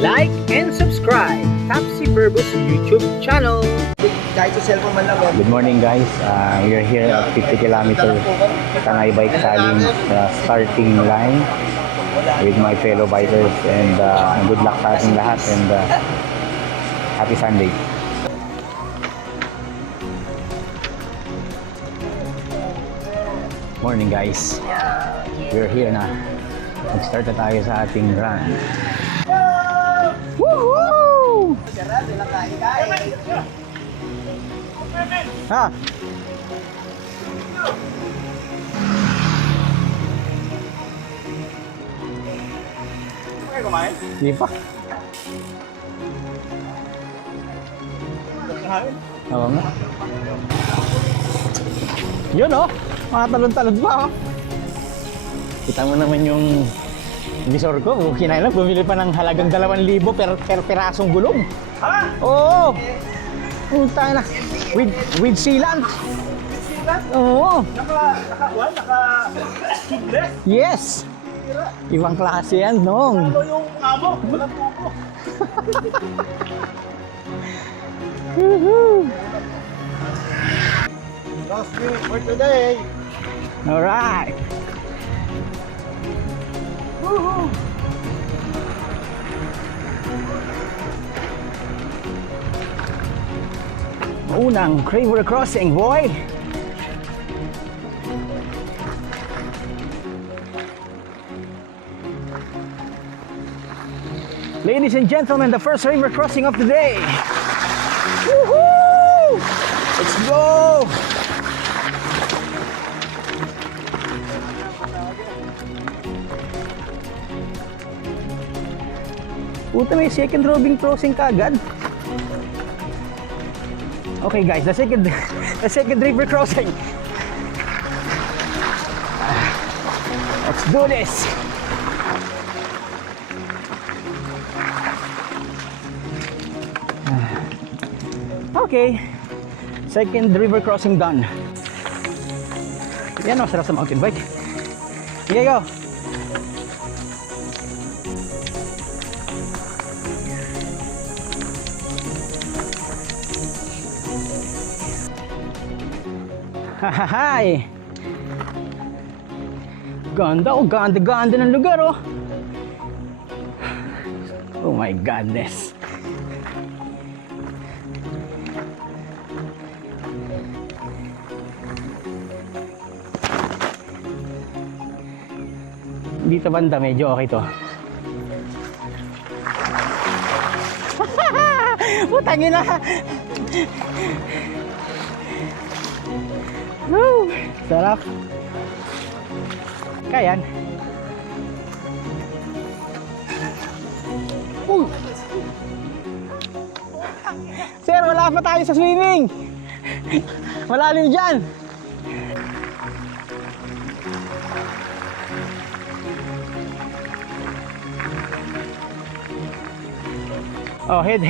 like and subscribe Tapsi Verbos YouTube channel. Kahit sa cellphone man lang. Good morning guys, we are here at 50 km Tanay Bike Challenge starting line with my fellow bikers, and good luck sa ating lahat, and happy Sunday. Morning guys, we are here na. Mag-start na tayo sa ating run. Woohoo! Ha? Okay, kumain? Hindi pa. Oo nga. Yun oh, mga talon-talon pa oh. Kita mo naman yung visor ko. Kinain lang, bumili pa ng halagang 2,000 per pirasong gulong. Ha? Oo. Tayo na. With sealant. Sealant? Oo. Naka-tubeless? Yes. Ibang klase yan, nong. Ano yung amo? Walang tubo. Woohoo. Last week for today. Alright. Woohoo! Unang Craver Crossing, boy. Ladies and gentlemen, the first river crossing of the day. Woohoo! Let's go! Puta, may second roving crossing kagad. Okay guys, the second river crossing. Let's do this. Okay, second river crossing done. Yan, masarap sa mountain bike. Here you go. Hahahay! Ganda, oh, ganda ng lugar, oh. Oh my goodness. Dito banda, medyo okay to. Putangin na! Woo! Sarap! Kayan! Sir, wala pa tayo sa swimming! Malalim dyan! Oh, head.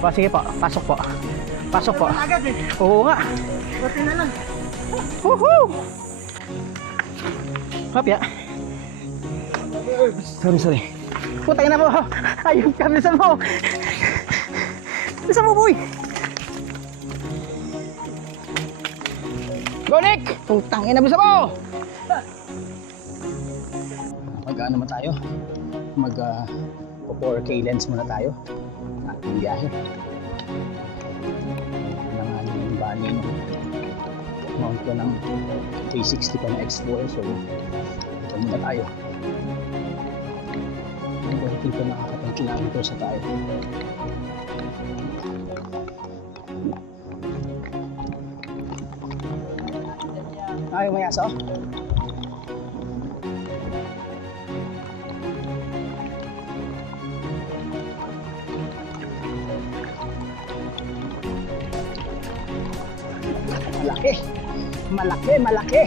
Oh, sige po, pasok po. Pasok po. Oo nga. Buti na lang. Woohoo! Hop ya. Sorry. Putang na po. Ayun ka, bilisan mo. Bilisan mo, boy. Go, Nick! Putang ina, bilisan mo. Mag-ano naman tayo? Mag-4K lens muna tayo. Ating biyahe. Yung bali ng mount ko ng 360 pa na X4, so ito muna tayo. Dito nakakatang kilometers na tayo. Ayaw mayasa, oh. Malaki.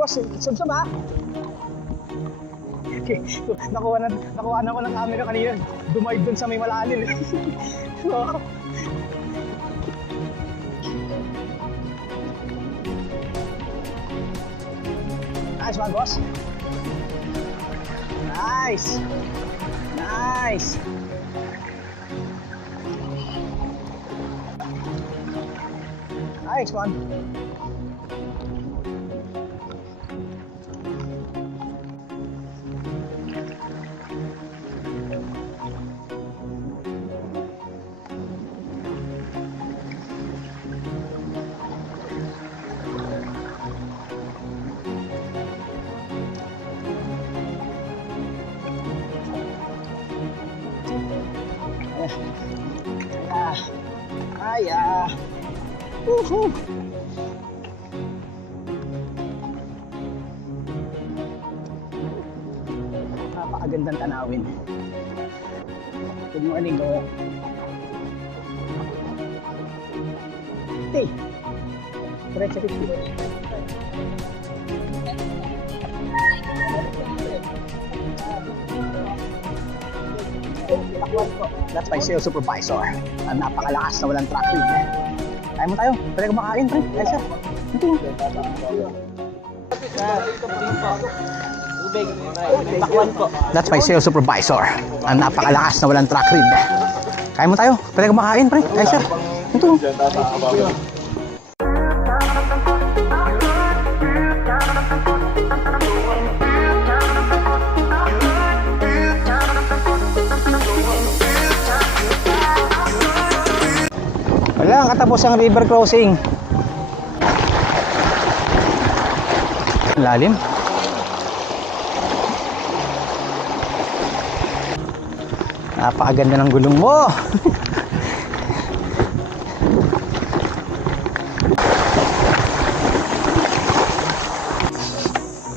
boss, sumsum ha. Okay. Nakuha na ko ng camera kanina. Dumayog dun sa may malalim. So, nice one, boss. Nice. Nice. Nice one. Woohoo! Napakagandang tanawin. Good morning, go. Hey! Diretso 50. That's my sales supervisor. Ang napakalakas na walang track read. Kaya mo tayo. Pwede kumakain, pre. Kaya siya. Ito. That's my sales supervisor. Ang napakalakas na walang track read. Kaya mo tayo. Pwede kumakain, pre. Kaya siya. Ito. Wala, katapos ang river crossing. Lalim. Napakaganda ng gulong mo.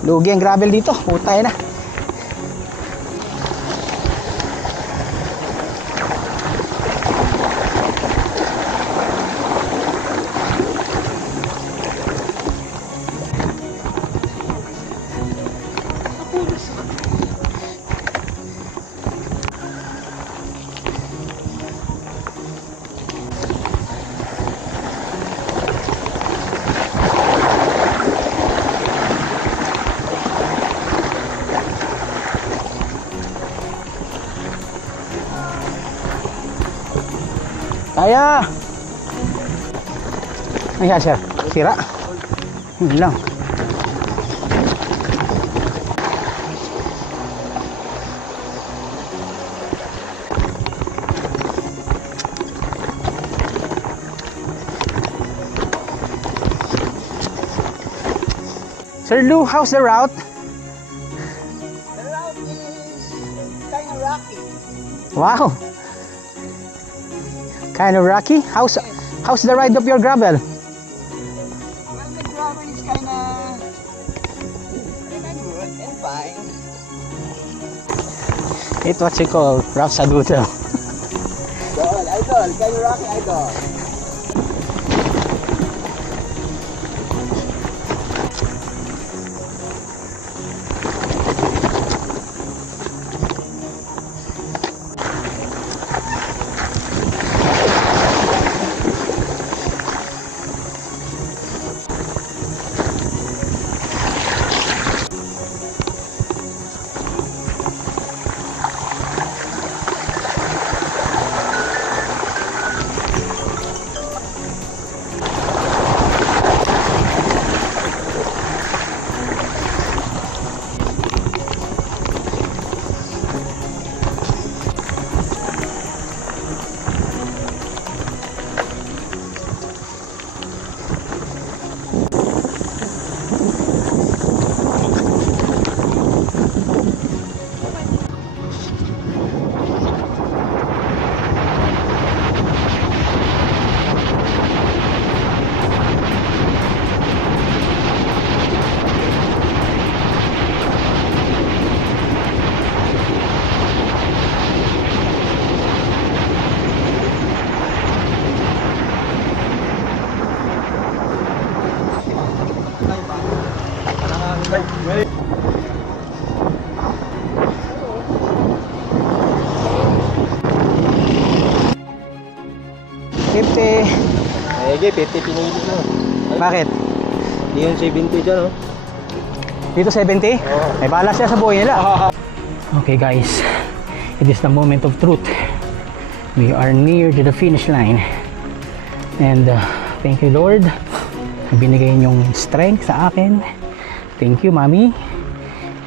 Lugi ang gravel dito. Putay na. Kaya. Ayan, sir. Sira. Yun lang. Sir Lou, how's the route? The route is kind of rocky. Wow. Kind of rocky. How's the ride of your gravel? Well, the gravel is kind of good and fine. It's what you call rough sa doodle. Idol, kind of rocky, idol. Hindi, 50 pinili mo. Bakit? Yung 70 dyan, oh. Dito 70? May balas siya sa buhay nila. Okay guys, it is the moment of truth. We are near to the finish line. And thank you Lord. Binigay niyong strength sa akin. Thank you Mami.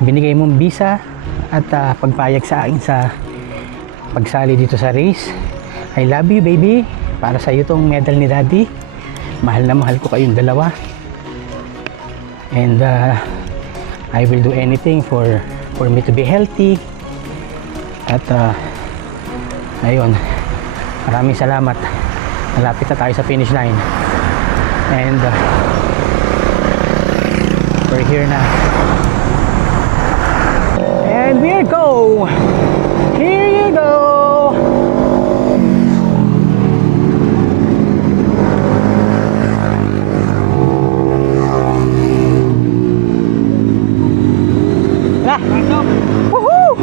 Binigay mong visa at pagpayag sa akin sa pagsali dito sa race. I love you baby. Para sa iyo tong medal ni Daddy. Mahal na mahal ko kayong dalawa. And I will do anything for me to be healthy. At ayun, maraming salamat. Malapit na tayo sa finish line. And we're here na. And here go. Here you go. Ah. Woohoo!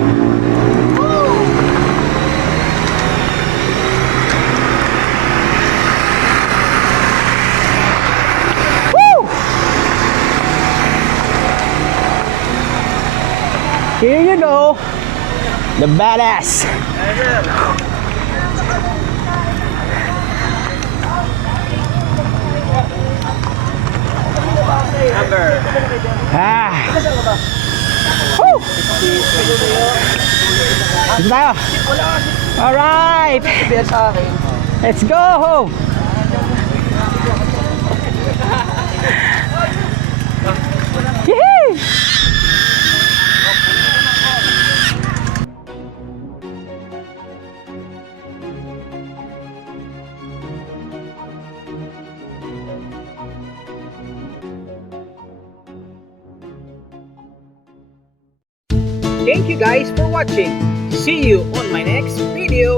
Woo! Here you go. The badass. Ah. Woo! Dito tayo. Alright. Let's go. Yee! Thank you guys for watching. See you on my next video.